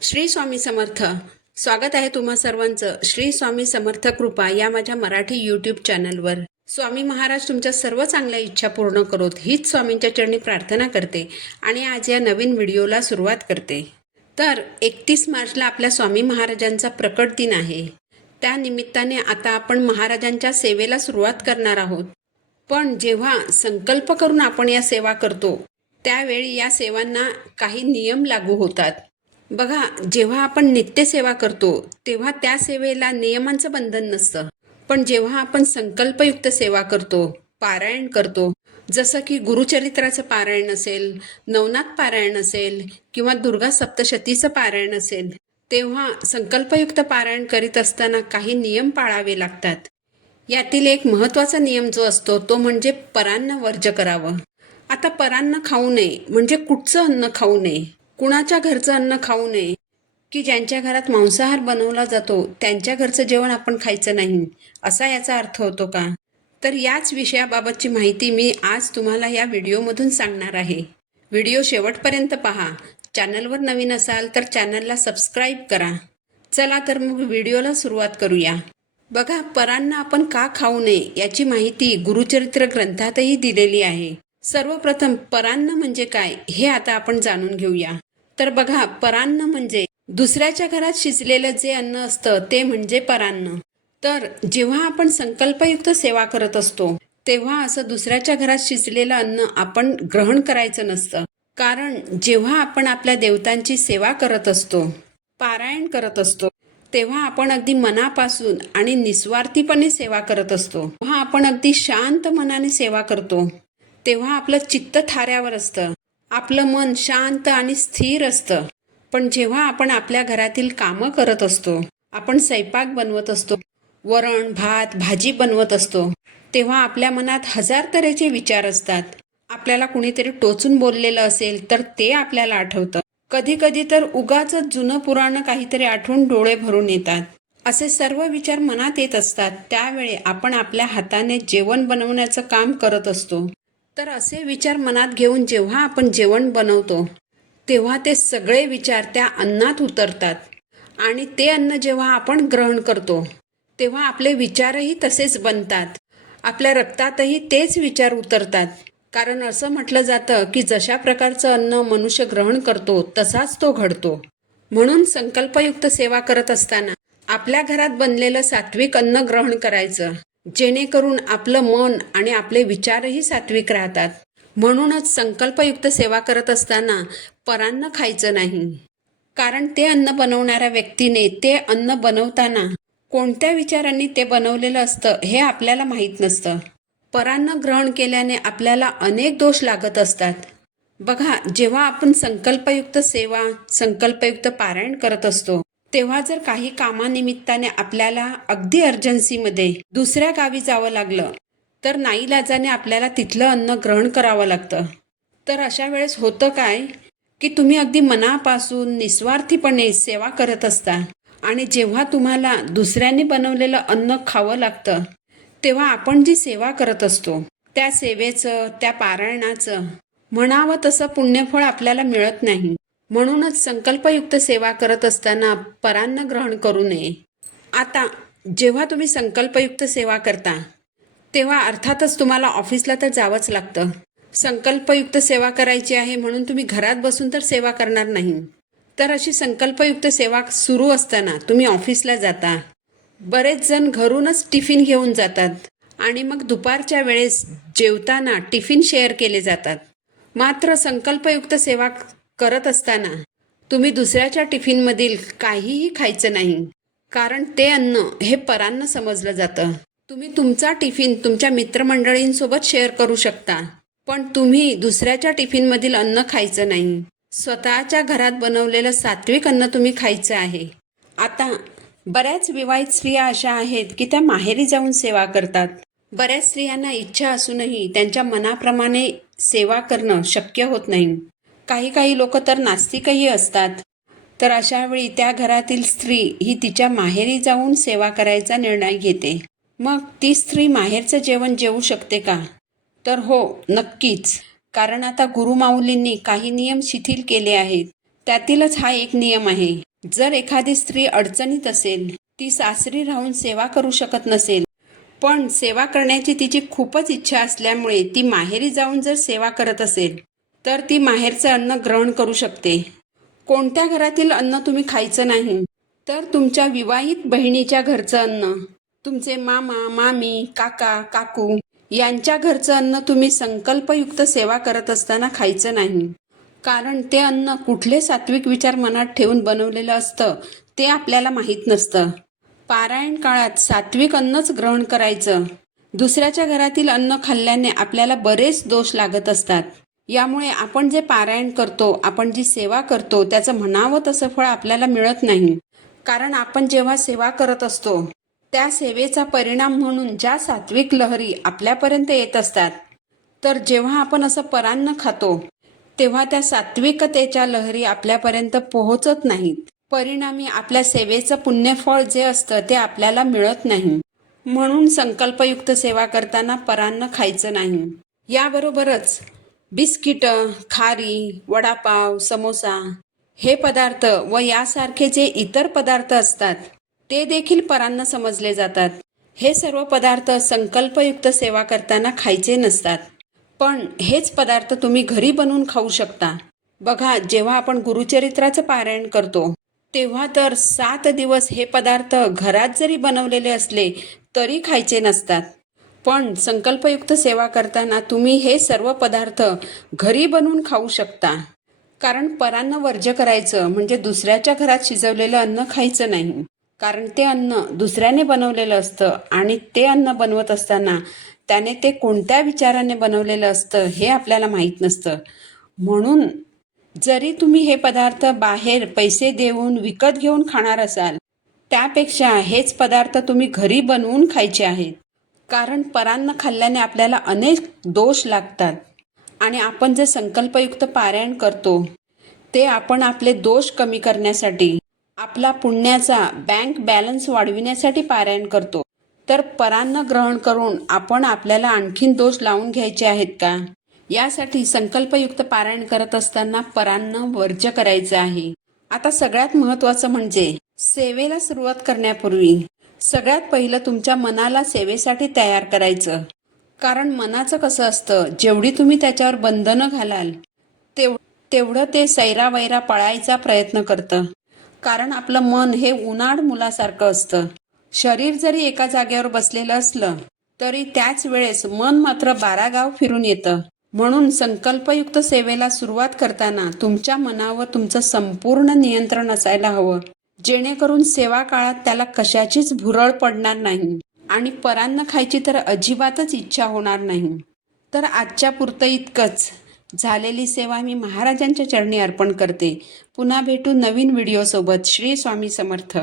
श्री स्वामी समर्थ. स्वागत आहे तुम्हा सर्वांचं. श्री स्वामी समर्थ कृपा या माझ्या मराठी यूट्यूब चॅनलवर स्वामी महाराज तुमच्या सर्व चांगल्या इच्छा पूर्ण करोत हीच स्वामींच्या चरणी प्रार्थना करते आणि आज या नवीन व्हिडिओला सुरुवात करते. तर एकतीस मार्चला आपल्या स्वामी महाराजांचा प्रकट दिन आहे. त्या निमित्ताने आता आपण महाराजांच्या सेवेला सुरुवात करणार आहोत. पण जेव्हा संकल्प करून आपण या सेवा करतो त्यावेळी या सेवांना काही नियम लागू होतात. बघा जेव्हा आपण नित्यसेवा करतो तेव्हा त्या सेवेला नियमांचं बंधन नसतं. पण जेव्हा आपण संकल्पयुक्त सेवा करतो पारायण करतो जसं की गुरुचरित्राचं पारायण असेल नवनाथ पारायण असेल किंवा दुर्गा सप्तशतीचं पारायण असेल तेव्हा संकल्पयुक्त पारायण करीत असताना काही नियम पाळावे लागतात. यातील एक महत्त्वाचा नियम जो असतो तो म्हणजे परान्न वर्ज करावं. आता परान्न खाऊ नये म्हणजे कुठचं अन्न खाऊ नये कुणाच्या घरचं अन्न खाऊ नये की ज्यांच्या घरात मांसाहार बनवला जातो त्यांच्या घरचं जेवण आपण खायचं नाही? असा याचा अर्थ होतो का? तर याच विषयाबाबतची माहिती मी आज तुम्हाला या व्हिडिओमधून सांगणार आहे. व्हिडिओ शेवटपर्यंत पहा. चॅनलवर नवीन असाल तर चॅनलला सबस्क्राईब करा. चला तर मग व्हिडिओला सुरुवात करूया. बघा परांना आपण का खाऊ नये याची माहिती गुरुचरित्र ग्रंथातही दिलेली आहे. सर्वप्रथम परान्न म्हणजे काय हे आता आपण जाणून घेऊया. तर बघा परान्न म्हणजे दुसऱ्याच्या घरात शिजलेलं जे अन्न असतं ते म्हणजे परान्न. तर जेव्हा आपण संकल्पयुक्त सेवा करत असतो तेव्हा असं दुसऱ्याच्या घरात शिजलेलं अन्न आपण ग्रहण करायचं नसतं. कारण जेव्हा आपण आपल्या देवतांची सेवा करत असतो पारायण करत असतो तेव्हा आपण अगदी मनापासून आणि निस्वार्थीपणे सेवा करत असतो. तेव्हा आपण अगदी शांत मनाने सेवा करतो तेव्हा आपलं चित्त थाऱ्यावर असतं. आपलं मन शांत आणि स्थिर असतं. पण जेव्हा आपण आपल्या घरातील कामं करत असतो आपण स्वयंपाक बनवत असतो वरण भात भाजी बनवत असतो तेव्हा आपल्या मनात हजार तऱ्हेचे विचार असतात. आपल्याला कुणीतरी टोचून बोललेलं असेल तर ते आपल्याला आठवतं. कधी कधी तर उगाच जुनं पुराणं काहीतरी आठवून डोळे भरून येतात. असे सर्व विचार मनात येत असतात. त्यावेळी आपण आपल्या हाताने जेवण बनवण्याचं काम करत असतो. तर असे विचार मनात घेऊन जेव्हा आपण जेवण बनवतो तेव्हा ते सगळे विचार त्या अन्नात उतरतात. आणि ते अन्न जेव्हा आपण ग्रहण करतो तेव्हा आपले विचारही तसेच बनतात. आपल्या रक्तातही तेच विचार उतरतात. कारण असं म्हटलं जातं की जशा प्रकारचं अन्न मनुष्य ग्रहण करतो तसाच तो घडतो. म्हणून संकल्पयुक्त सेवा करत असताना आपल्या घरात बनलेलं सात्विक अन्न ग्रहण करायचं. जेणेकरून आपलं मन आणि आपले विचारही सात्विक राहतात. म्हणूनच संकल्पयुक्त सेवा करत असताना परान्न खायचं नाही. कारण ते अन्न बनवणाऱ्या व्यक्तीने ते अन्न बनवताना कोणत्या विचारांनी ते बनवलेलं असतं हे आपल्याला माहीत नसतं. परान्न ग्रहण केल्याने आपल्याला अनेक दोष लागत असतात. बघा जेव्हा आपण संकल्पयुक्त सेवा संकल्पयुक्त पारायण करत असतो तेव्हा जर काही कामानिमित्ताने आपल्याला अगदी अर्जन्सीमध्ये दुसऱ्या गावी जावं लागलं तर नाईलाजाने आपल्याला तिथलं अन्न ग्रहण करावं लागतं. तर अशा वेळेस होतं काय की तुम्ही अगदी मनापासून निस्वार्थीपणे सेवा करत असता आणि जेव्हा तुम्हाला दुसऱ्यांनी बनवलेलं अन्न खावं लागतं तेव्हा आपण जी सेवा करत असतो त्या सेवेचं त्या पारायणाचं म्हणावं तसं पुण्यफळ आपल्याला मिळत नाही. म्हणूनच संकल्पयुक्त सेवा करत असताना परान्न ग्रहण करू नये. आता जेव्हा तुम्ही संकल्पयुक्त सेवा करता तेव्हा अर्थातच तुम्हाला ऑफिसला तर जावंच लागतं. संकल्पयुक्त सेवा करायची आहे म्हणून तुम्ही घरात बसून तर सेवा करणार नाही. तर अशी संकल्पयुक्त सेवा सुरू असताना तुम्ही ऑफिसला जाता. बरेच जण घरूनच टिफिन घेऊन जातात आणि मग दुपारच्या वेळेस जेवताना टिफिन शेअर केले जातात. मात्र संकल्पयुक्त सेवा करत असताना तुम्ही दुसऱ्याच्या टिफिनमधील काहीही खायचं नाही. कारण ते अन्न हे परान्न समजलं जातं. तुम्ही तुमचा टिफिन तुमच्या मित्रमंडळींसोबत शेअर करू शकता. पण तुम्ही दुसऱ्याच्या टिफिनमधील अन्न खायचं नाही. स्वतःच्या घरात बनवलेलं सात्विक अन्न तुम्ही खायचं आहे. आता बऱ्याच विवाहित स्त्रिया अशा आहेत की त्या माहेरी जाऊन सेवा करतात. बऱ्याच स्त्रियांना इच्छा असूनही त्यांच्या मनाप्रमाणे सेवा करणं शक्य होत नाही. काही काही लोक तर नास्तिकही असतात. तर अशा वेळी त्या घरातील स्त्री ही तिच्या माहेरी जाऊन सेवा करायचा निर्णय घेते. मग ती स्त्री माहेरचं जेवण जेवू शकते का? तर हो नक्कीच. कारण आता गुरुमाऊलींनी काही नियम शिथिल केले आहेत. त्यातीलच हा एक नियम आहे. जर एखादी स्त्री अडचणीत असेल ती सासरी राहून सेवा करू शकत नसेल पण सेवा करण्याची तिची खूपच इच्छा असल्यामुळे ती माहेरी जाऊन जर सेवा करत असेल तर ती माहेरचं अन्न ग्रहण करू शकते. कोणत्या घरातील अन्न तुम्ही खायचं नाही तर तुमच्या विवाहित बहिणीच्या घरचं अन्न. तुमचे मामा मामी काका काकू यांच्या घरचं अन्न तुम्ही संकल्पयुक्त सेवा करत असताना खायचं नाही. कारण ते अन्न कुठले सात्विक विचार मनात ठेवून बनवलेलं असतं ते आपल्याला माहीत नसतं. पारायण काळात सात्विक अन्नच ग्रहण करायचं. दुसऱ्याच्या घरातील अन्न खाल्ल्याने आपल्याला बरेच दोष लागत असतात. यामुळे आपण जे पारायण करतो आपण जी सेवा करतो त्याचं म्हणावं तसं फळ आपल्याला मिळत नाही. कारण आपण जेव्हा सेवा करत असतो त्या सेवेचा परिणाम म्हणून ज्या सात्विक लहरी आपल्यापर्यंत येत असतात तर जेव्हा आपण असं परान्न खातो तेव्हा त्या सात्विकतेच्या लहरी आपल्यापर्यंत पोहोचत नाहीत. परिणामी आपल्या सेवेचं पुण्यफळ जे असतं ते आपल्याला मिळत नाही. म्हणून संकल्पयुक्त सेवा करताना परान्न खायचं नाही. याबरोबरच बिस्किटं खारी वडापाव समोसा हे पदार्थ व यासारखे जे इतर पदार्थ असतात ते देखील परांना समजले जातात. हे सर्व पदार्थ संकल्पयुक्त सेवा करताना खायचे नसतात. पण हेच पदार्थ तुम्ही घरी बनवून खाऊ शकता. बघा जेव्हा आपण गुरुचरित्राचं पारायण करतो तेव्हा तर सात दिवस हे पदार्थ घरात जरी बनवलेले असले तरी खायचे नसतात. पण संकल्पयुक्त सेवा करताना तुम्ही हे सर्व पदार्थ घरी बनवून खाऊ शकता. कारण परांना वर्ज्य करायचं म्हणजे दुसऱ्याच्या घरात शिजवलेलं अन्न खायचं नाही. कारण ते अन्न दुसऱ्याने बनवलेलं असतं आणि ते अन्न बनवत असताना त्याने ते कोणत्या विचाराने बनवलेलं असतं हे आपल्याला माहीत नसतं. म्हणून जरी तुम्ही हे पदार्थ बाहेर पैसे देऊन विकत घेऊन खाणार असाल त्यापेक्षा हेच पदार्थ तुम्ही घरी बनवून खायचे आहेत. कारण परान्न खाल्ल्याने आपल्याला अनेक दोष लागतात. आणि आपण जे संकल्पयुक्त पारायण करतो ते आपण आपले दोष कमी करण्यासाठी आपला पुण्याचा बँक बॅलन्स वाढविण्यासाठी पारायण करतो. तर परान्न ग्रहण करून आपण आपल्याला आणखीन दोष लावून घ्यायचे आहेत का? यासाठी संकल्पयुक्त पारायण करत असताना परान्न वर्ज्य करायचं आहे. आता सगळ्यात महत्वाचं म्हणजे सेवेला सुरुवात करण्यापूर्वी सगळ्यात पहिलं तुमच्या मनाला सेवेसाठी तयार करायचं. कारण मनाचं कसं असतं जेवढी तुम्ही त्याच्यावर बंधनं घालाल तेव तेवढं ते सैरावैरा पळायचा प्रयत्न करतं. कारण आपलं मन हे उन्हाळ मुलासारखं असतं. शरीर जरी एका जागेवर बसलेलं असलं तरी त्याच वेळेस मन मात्र बारा गाव फिरून येतं. म्हणून संकल्पयुक्त सेवेला सुरुवात करताना तुमच्या मनावर तुमचं संपूर्ण नियंत्रण असायला हवं. जेणेकरून सेवा काळात त्याला कशाचीच भुरळ पडणार नाही आणि परान्न खायची तर अजिबातच इच्छा होणार नाही. तर आजच्या पुरतं इतकंच. झालेली सेवा मी महाराजांच्या चरणी अर्पण करते. पुन्हा भेटू नवीन व्हिडिओसोबत. श्री स्वामी समर्थ.